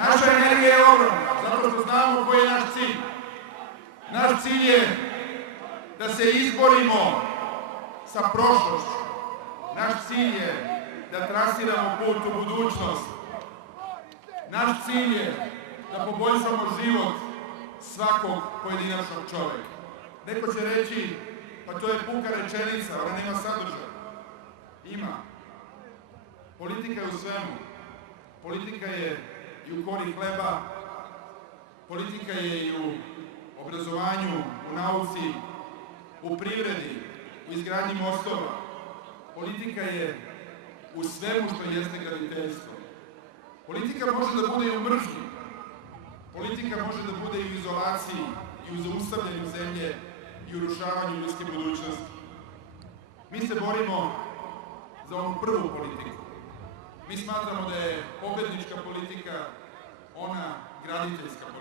Naša energija je ogromna, zato što znamo koji je naš cilj. Naš cilj je da se izborimo sa prošlošću. Naš cilj je da trasiramo put u budućnost. Naš cilj je da poboljšamo život svakog pojedinačnog čoveka. Neko će reći, pa to je puka rečenica, ona nema sadržaja. Ima. Politika je u svemu. Politika je i u kori hleba, politika je i u obrazovanju, u nauci, u privredi, u izgradnji mostova. Politika je u svemu što jeste graditeljstvo. Politika može da bude i u mržnji. Politika može da bude i u izolaciji, i u zaustavljanju zemlje, i u urušavanju ljudske budućnosti. Mi se borimo za onu prvu politiku. Mi smatramo da je pobednička politika ona graditeljska politika.